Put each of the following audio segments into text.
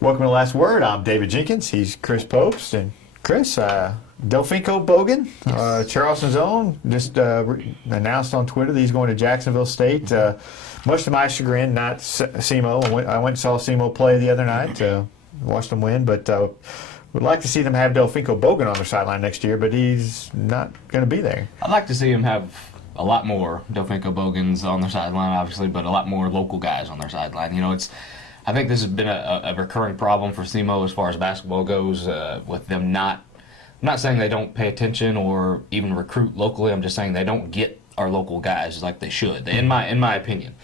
Welcome to Last Word. I'm David Jenkins. He's Chris Popes. And Chris, Delfinko Bogan, Charleston's own, just announced on Twitter that he's going to Jacksonville State. Much to my chagrin, not SEMO. I went and saw SEMO play the other night, watched them win, but would like to see them have Delfinko Bogan on their sideline next year, but he's not going to be there. I'd like to see him have a lot more Delfinko Bogans on their sideline, obviously, but a lot more local guys on their sideline. You know, I think this has been a recurring problem for SEMO as far as basketball goes, with them not. I'm not saying they don't pay attention or even recruit locally. I'm just saying they don't get our local guys like they should. In my opinion,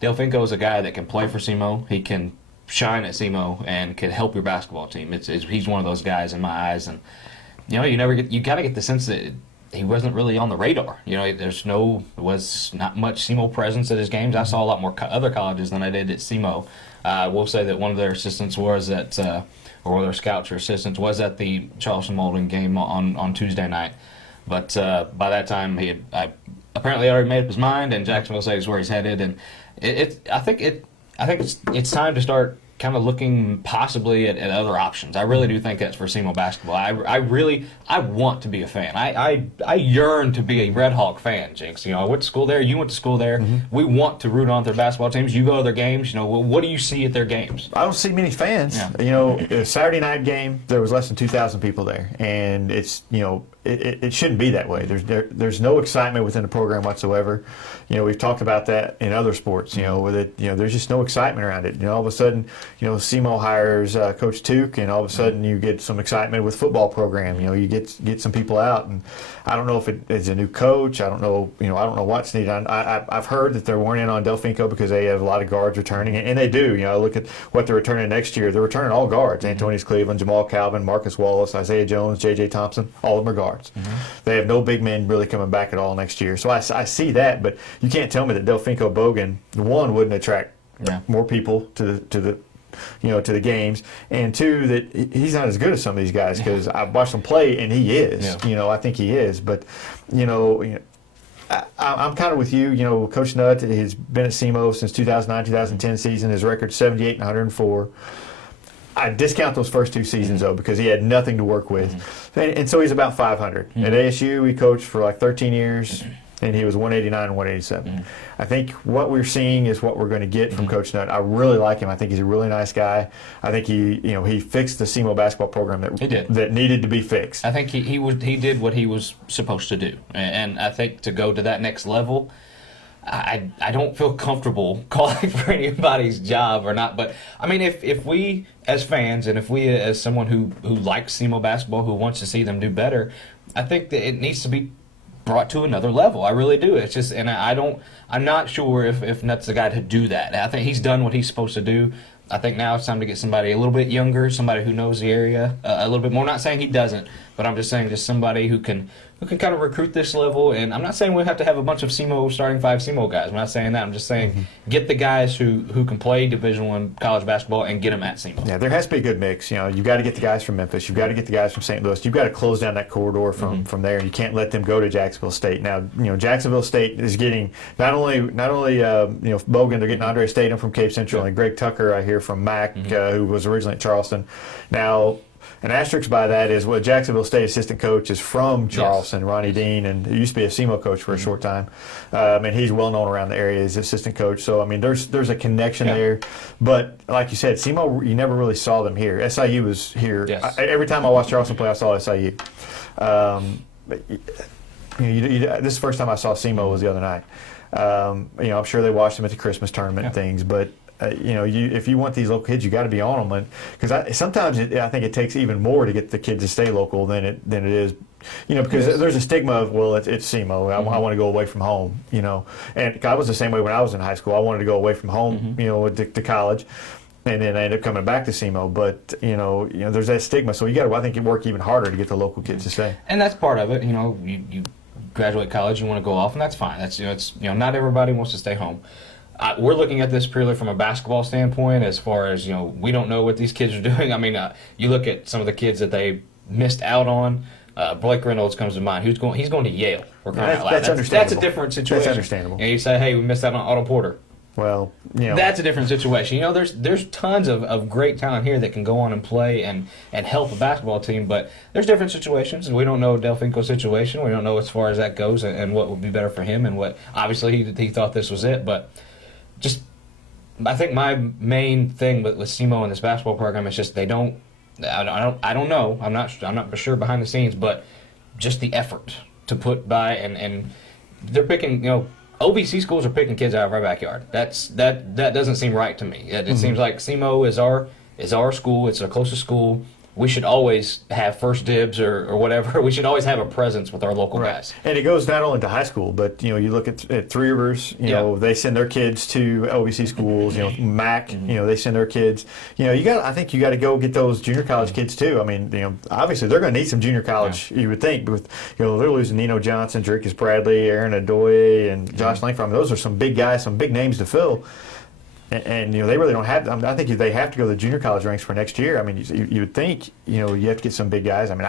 Delfinko is a guy that can play for SEMO. He can shine at SEMO and can help your basketball team. He's one of those guys in my eyes, and you know you got to get the sense that he wasn't really on the radar. You know, there was not much SEMO presence at his games. I saw a lot more other colleges than I did at SEMO. I will say that one of their assistants was at, or their scouts or assistants was at the Charleston Malden game on Tuesday night. But by that time, he had apparently already made up his mind, and Jacksonville State is where he's headed. And I think it's time to start kind of looking possibly at other options. I really do think that's for SEMO basketball. I want to be a fan. I yearn to be a Red Hawk fan, Jinx. You know, I went to school there. You went to school there. Mm-hmm. We want to root on their basketball teams. You go to their games. You know, what do you see at their games? I don't see many fans. Yeah. You know, a Saturday night game, there was less than 2,000 people there, and it's, you know, it shouldn't be that way. There's no excitement within the program whatsoever. You know, we've talked about that in other sports. You know, with it, you know, there's just no excitement around it. You know, all of a sudden, you know, SEMO hires Coach Tuke, and all of a sudden you get some excitement with football program. You know, you get some people out, and I don't know if it's a new coach. I don't know. You know, I don't know what's needed. I've heard that they're working in on Delfinko because they have a lot of guards returning, and they do. You know, look at what they're returning next year. They're returning all guards: Antonius Cleveland, Jamal Calvin, Marcus Wallace, Isaiah Jones, J.J. Thompson. All of them are guards. Mm-hmm. They have no big men really coming back at all next year. So I see that, but you can't tell me that Delfinko Bogan, one, wouldn't attract more people to the games, and two, that he's not as good as some of these guys, because I've watched him play and he is. Yeah. You know, I think he is, but you know I'm kind of with you. You know, Coach Nutt has been at SEMO since 2009-2010 season. His record's 78 and 104. I discount those first two seasons, though, because he had nothing to work with. Mm-hmm. And so he's about 500. Mm-hmm. At ASU, he coached for like 13 years, and he was 189 and 187. Mm-hmm. I think what we're seeing is what we're going to get from Coach Nutt. I really like him. I think he's a really nice guy. I think he fixed the SEMO basketball program that needed to be fixed. I think he did what he was supposed to do. And I think to go to that next level, I don't feel comfortable calling for anybody's job or not, but I mean, if we as fans and if we as someone who likes SEMO basketball, who wants to see them do better, I think that it needs to be brought to another level. I really do. It's just, and I'm not sure if Nutt's the guy to do that. I think he's done what he's supposed to do. I think now it's time to get somebody a little bit younger, somebody who knows the area a little bit more. Not saying he doesn't, but I'm just saying just somebody who can kind of recruit this level. And I'm not saying we have to have a bunch of SEMO starting five SEMO guys. I'm not saying that. I'm just saying get the guys who can play Division I college basketball and get them at SEMO. Yeah, there has to be a good mix. You know, you've got to get the guys from Memphis. You've got to get the guys from St. Louis. You've got to close down that corridor from there. You can't let them go to Jacksonville State. Now, you know, Jacksonville State is getting not only Bogan, they're getting Andre Statham from Cape Central and Greg Tucker, I hear, from Mac, who was originally at Charleston. Now, an asterisk by that is Jacksonville State assistant coach is from Charleston, Ronnie Dean, and he used to be a SEMO coach for a short time. And he's well known around the area as assistant coach. So, I mean, there's a connection there. But like you said, SEMO, you never really saw them here. SIU was here. Yes. Every time I watched Charleston play, I saw SIU. This is the first time I saw SEMO was the other night. I'm sure they watched them at the Christmas tournament and things, but if you want these local kids, you got to be on them, because sometimes I think it takes even more to get the kids to stay local than it is, because there's a stigma of it's SEMO. I want to go away from home, and I was the same way when I was in high school. I wanted to go away from home, to college, and then I ended up coming back to SEMO. But there's that stigma, so you got to, I think, work even harder to get the local kids to stay. And that's part of it. You graduate college, you want to go off, and that's fine. That's not everybody wants to stay home. We're looking at this purely from a basketball standpoint, as far as, we don't know what these kids are doing. I mean, you look at some of the kids that they missed out on. Blake Reynolds comes to mind. He's going to Yale. That's understandable. That's a different situation. That's understandable. And you say, hey, we missed out on Otto Porter. Well, you know, That's a different situation. You know, there's tons of great talent here that can go on and play and help a basketball team, but there's different situations, and we don't know Delfinko's situation. We don't know as far as that goes and what would be better for him and what, obviously, he thought this was it, but just, I think my main thing with SEMO and this basketball program is just they don't, I don't know, I'm not for sure behind the scenes, but just the effort to put by, and they're picking, you know, OVC schools are picking kids out of our backyard. That doesn't seem right to me. It seems like SEMO is our school. It's our closest school. We should always have first dibs or whatever. We should always have a presence with our local guys. And it goes not only to high school, but you know, you look at Three Rivers. You know, they send their kids to OVC schools. You know, MAC. You know, they send their kids. You know, I think you got to go get those junior college kids too. I mean, you know, obviously they're going to need some junior college. You would think, with you know, they're losing Nino Johnson, Jerickis Bradley, Aaron Adoye, and Josh Langford. I mean, those are some big guys, some big names to fill. And you know, they really don't have. I think they have to go to the junior college ranks for next year. I mean, you would think, you know, you have to get some big guys. I mean,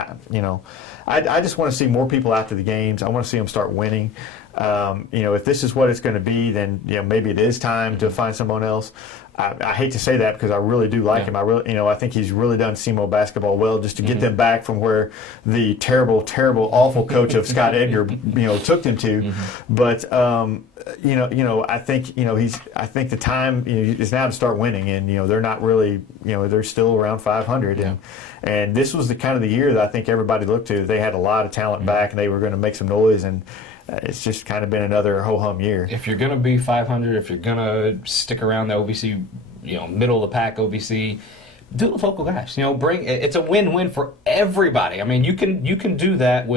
I just want to see more people out to the games. I want to see them start winning. You know, if this is what it's going to be, then you know, maybe it is time to find someone else. I hate to say that because I really do like him. I think he's really done SEMO basketball well, just to get them back from where the terrible, awful coach of Scott Edgar, you know, took them to. But I think I think the time is now to start winning, and you know, they're not really, you know, they're still around 500, and this was the kind of the year that I think everybody looked to. They had a lot of talent back, and they were going to make some noise, and it's just kind of been another ho-hum year. If you're going to be 500, if you're going to stick around the OVC, you know, middle of the pack OVC, do it with local guys. You know, it's a win-win for everybody. I mean, you can do that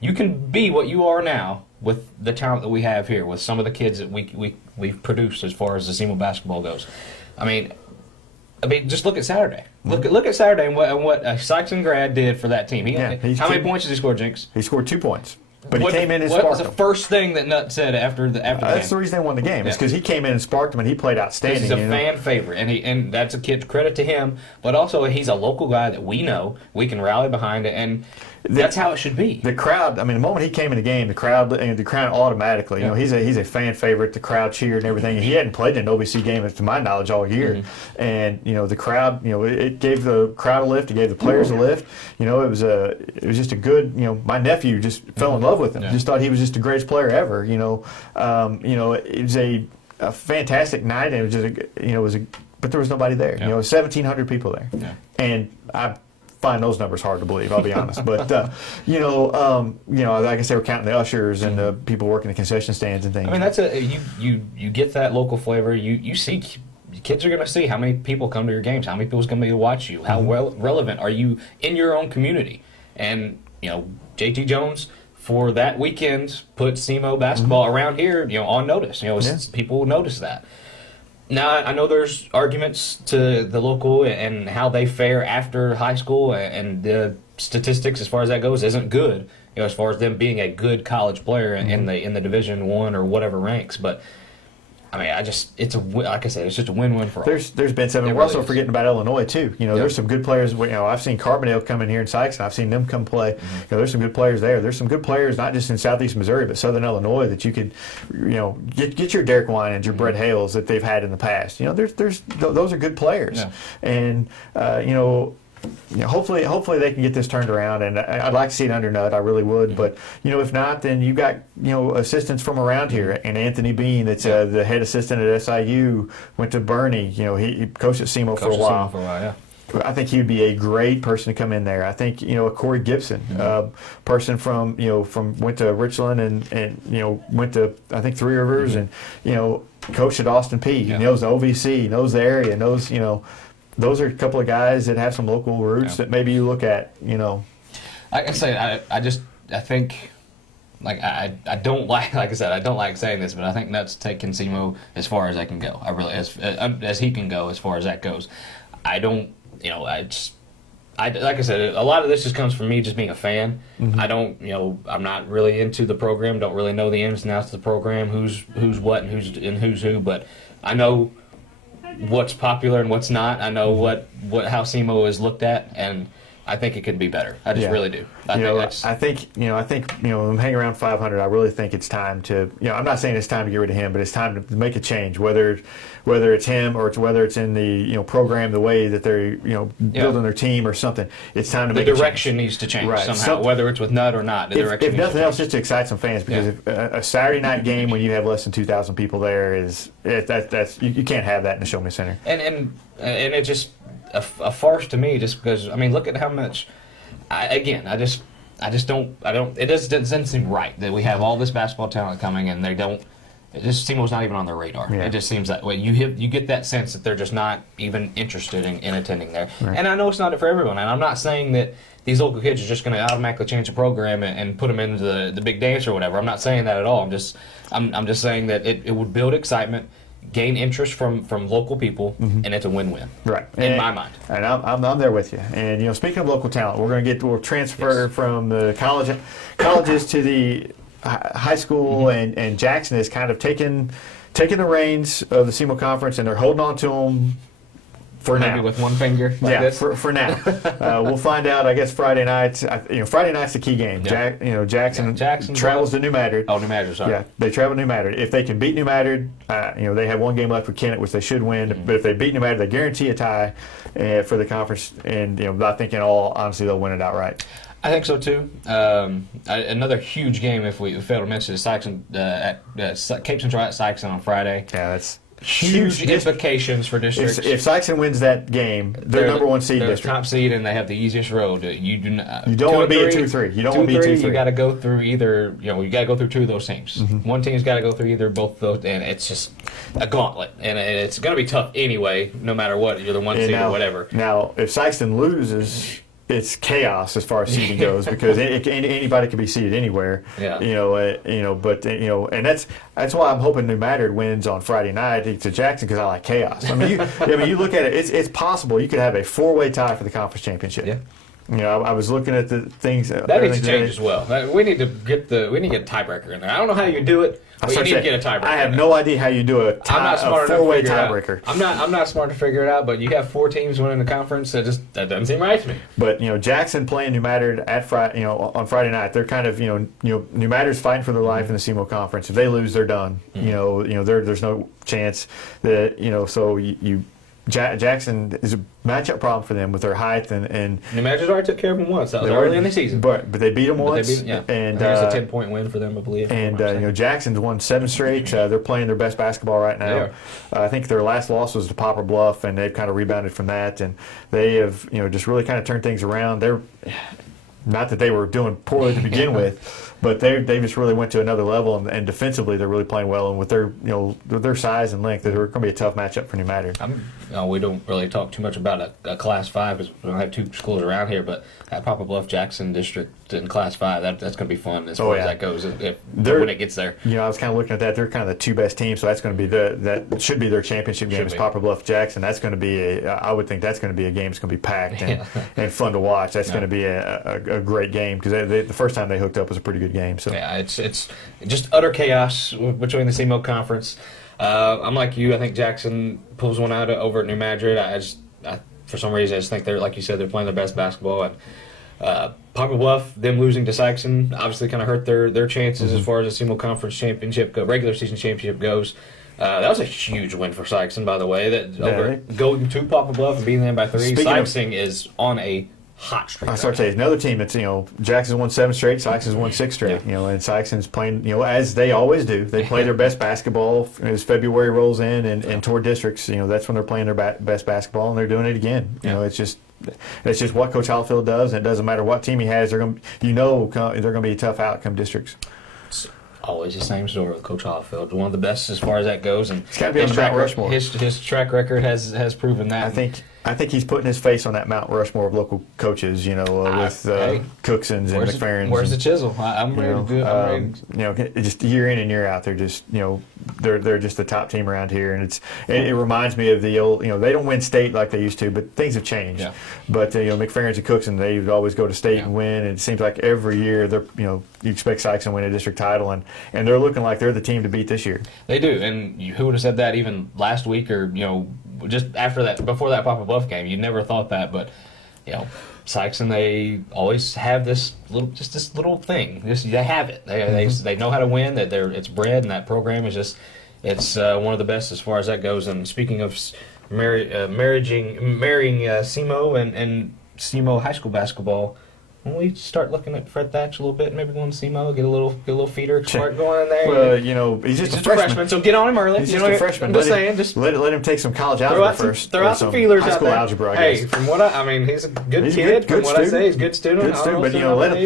you can be what you are now with the talent that we have here, with some of the kids that we've produced as far as the SEMO basketball goes. I mean, just look at Saturday. Look at Saturday and what Sykes grad did for that team. How many points did he score, Jinx? He scored 2 points. But he came in and sparked them. What was the first thing that Nutt said after the game? That's the reason they won the game. It's because he came in and sparked them, and he played outstanding. He's a fan favorite, and that's a kid credit to him. But also, he's a local guy that we know. We can rally behind it, and that's how it should be. The crowd. I mean, the moment he came in the game, the crowd automatically. You know, he's a fan favorite. The crowd cheered and everything. He hadn't played in an OVC game, to my knowledge, all year. And you know, the crowd. You know, it gave the crowd a lift. It gave the players a lift. You know, it was just a good. You know, my nephew just fell in love with him. Just thought he was just the greatest player ever. You know, it was a fantastic night. And it was just but there was nobody there. You know, 1,700 people there, and I find those numbers hard to believe. I'll be honest, but like I said, we're counting the ushers and the people working the concession stands and things. I mean, that's you get that local flavor. You see. Kids are going to see how many people come to your games, how many people's going to be to watch you, how relevant are you in your own community. And, you know, JT Jones, for that weekend, put SEMO basketball around here, you know, on notice. You know, people will notice that. Now, I know there's arguments to the local and how they fare after high school, and the statistics as far as that goes isn't good, you know, as far as them being a good college player in the Division I or whatever ranks, but I mean, like I said, it's just a win-win for all. There's been seven. We're also forgetting about Illinois too. You know, there's some good players. You know, I've seen Carbondale come in here in Sykes, and I've seen them come play. You know, there's some good players there. There's some good players not just in Southeast Missouri, but Southern Illinois that you could, you know, get your Derek Wine and your Brett Hales that they've had in the past. You know, those are good players, and hopefully they can get this turned around, and I'd like to see it under Nutt. I really would, but you know, if not, then you got assistants from around here, and Anthony Bean, that's the head assistant at SIU, went to Bernie. You know, he coached at SEMO for a while. I think he would be a great person to come in there. I think a Corey Gibson, person from went to Richland and went to I think Three Rivers and coached at Austin Peay. He knows the OVC, knows the area, knows Those are a couple of guys that have some local roots that maybe you look at, Like I say, I think, I don't like I said, I don't like saying this, but I think Nutt's taking SEMO as far as I can go. I really, as he can go as far as that goes. I don't, like I said, a lot of this just comes from me just being a fan. I don't, I'm not really into the program, don't really know the ins and outs of the program, who's what and who's who, but I know what's popular and what's not. I know how SEMO is looked at, and I think it could be better. I just Yeah. really do. I think them hanging around 500. I really think it's time to. I'm not saying it's time to get rid of him, but it's time to make a change. Whether it's him or whether it's in the program, the way that they're building their team or something. It's time to make the a change. direction needs to change Right. somehow. Whether it's with Nutt or not, the direction. If needs nothing to else, change. just to excite some fans, because if a Saturday night game when you have less than 2,000 people there you can't have that in the Show Me Center. And it's just a farce to me, just because look at how much. I just don't. It doesn't seem right that we have all this basketball talent coming and they don't. It just SEMO's not even on their radar. Yeah. It just seems that way. You get that sense that they're just not even interested in attending there. Right. And I know it's not for everyone. And I'm not saying that these local kids are just going to automatically change the program and put them into the big dance or whatever. I'm not saying that at all. I'm just saying that it would build excitement, gain interest from local people, and it's a win-win. Right. In my mind. And I'm there with you. And speaking of local talent, we'll transfer from the colleges to the high school, and Jackson is kind of taking the reins of the SEMO conference, and they're holding on to them for Maybe now. with one finger like this? For now. We'll find out, I guess, Friday night. Friday night's the key game. Yeah. Jackson Jackson travels to New Madrid. Oh, New Madrid, sorry. Yeah, they travel to New Madrid. If they can beat New Madrid, they have one game left with Kennett, which they should win. But if they beat New Madrid, they guarantee a tie for the conference. And I think, in all honesty, they'll win it outright. I think so too. Another huge game, if we fail to mention, is Saxon at Cape Central at Saxon on Friday. Yeah, that's Huge implications for districts. If Saxon wins that game, they're number one seed they're district. Top seed, and they have the easiest road. You do not. You don't want to be a 2-3. You don't want to be a 2-3. You got to go through either. You got to go through two of those teams. One team's got to go through either both of those, and it's just a gauntlet. And it's going to be tough anyway, no matter what. You're the one seed or whatever. Now, if Saxon loses, it's chaos as far as seeding goes, because anybody can be seeded anywhere. Yeah. And that's why I'm hoping New Madrid wins on Friday night to Jackson, because I like chaos. You look at it, it's possible you could have a 4-way tie for the conference championship. Yeah. I was looking at the things. That needs to change as well. We need to get a tiebreaker in there. I don't know how you do it, but you need to get a tiebreaker. I have no idea how you do a 4-way tiebreaker. I'm not smart to figure it out, but you have 4 teams winning the conference. That doesn't seem right to me. But Jackson playing New Madrid at on Friday night, they're kind of New Madrid's fighting for their life in the SEMO conference. If they lose, they're done. There's no chance that so Jackson is a matchup problem for them with their height and New Madrid's already took care of them once. That was early in the season. But they beat them once. And I think it's a 10-point win for them, I believe. And Jackson's won 7 straight. They're playing their best basketball right now. I think their last loss was to Poplar Bluff, and they've kind of rebounded from that. And they have just really kind of turned things around. They're not that they were doing poorly to begin with, but they just really went to another level, and defensively they're really playing well. And with their size and length, they're going to be a tough matchup for New Madrid. We don't really talk too much about a Class 5 because we don't have 2 schools around here, but that Poplar Bluff Jackson district in Class 5, that's going to be fun as far as that goes when it gets there. I was kind of looking at that. They're kind of the 2 best teams, so that's going to be that should be their championship game. Is Poplar Bluff Jackson. That's going to be I would think that's going to be a game that's going to be packed and fun to watch. That's going to be a great game, because the first time they hooked up was a pretty good game. So yeah, it's just utter chaos between the SEMO conference. I'm like you. I think Jackson pulls one out over at New Madrid. For some reason, I just think they're, like you said, they're playing their best basketball. And Poplar Bluff, them losing to Saxon, obviously kind of hurt their chances as far as the SEMO conference championship, regular season championship goes. That was a huge win for Saxon, by the way. Going to Poplar Bluff and beating them by 3. Saxon is on a hot streak. I start to say another team that's Jackson's won 7 straight, Saxon's won 6 straight. And Saxon's playing as they always do. They play their best basketball as February rolls in, and toward districts. That's when they're playing their best basketball, and they're doing it again. It's just what Coach Holfield does, and it doesn't matter what team he has. They're going to be a tough outcome districts. It's always the same story with Coach Holfield. One of the best as far as that goes, and it's got to be on the Mount Rushmore. His track record has proven that. I think he's putting his face on that Mount Rushmore of local coaches, with Cooksons and McFerrins. Where's the chisel? I'm ready to do it. Just year in and year out, they're just they're just the top team around here, and it reminds me of the old they don't win state like they used to, but things have changed. Yeah. But McFerrin's and Cookson, they would always go to state and win, and it seems like every year they're you expect Saxon to win a district title, and they're looking like they're the team to beat this year. They do, and who would have said that even last week or just after that, before that Poplar Bluff game? You never thought that, but you know, Sykes, and they always have this little thing. They have it. They know how to win. That it's bred, and that program is just it's one of the best as far as that goes. And speaking of marrying SEMO and SEMO high school basketball. When we start looking at Fred Thatch a little bit, maybe going to SEMO, get a little feeder start going in there. Well, you know, he's just a freshman, so get on him early. He's just a freshman. I'm just saying, let him take some college algebra first. Throw out some feelers high out school there. algebra, I hey, guess. from what I mean, he's a good kid. From what I say, he's a good student. Good student, but you know, let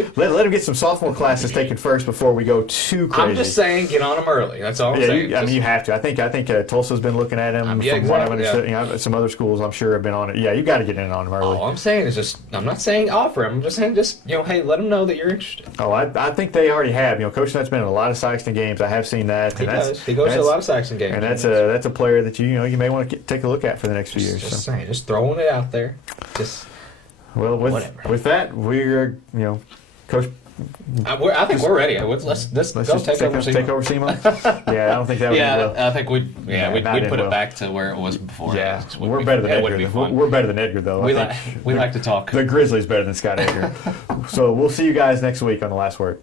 him get some sophomore classes taken first before we go too crazy. I'm just saying, get on him early. That's all I'm saying. I mean, you have to. I think Tulsa's been looking at him. From what I've understood, you know, some other schools I'm sure have been on it. Yeah, you got to get in on him early. All I'm saying is just, I'm not saying offer him. I'm just saying, hey, let him know that you're interested. Oh, I think they already have. You know, Coach Nutt's been in a lot of Sykeston games. I have seen that. He does. He goes to a lot of Sykeston games. And that's a player that you may want to take a look at for the next few years. Just saying, just throwing it out there. With that, we're Coach. I think we're ready. Let's go take over SEMO. Take over SEMO. Yeah, I don't think that would be well. I think we'd put it back to where it was before. Yeah, we're better than Edgar. We're better than Edgar, though. We like to talk. The Grizzlies better than Scott Edgar. So we'll see you guys next week on The Last Word.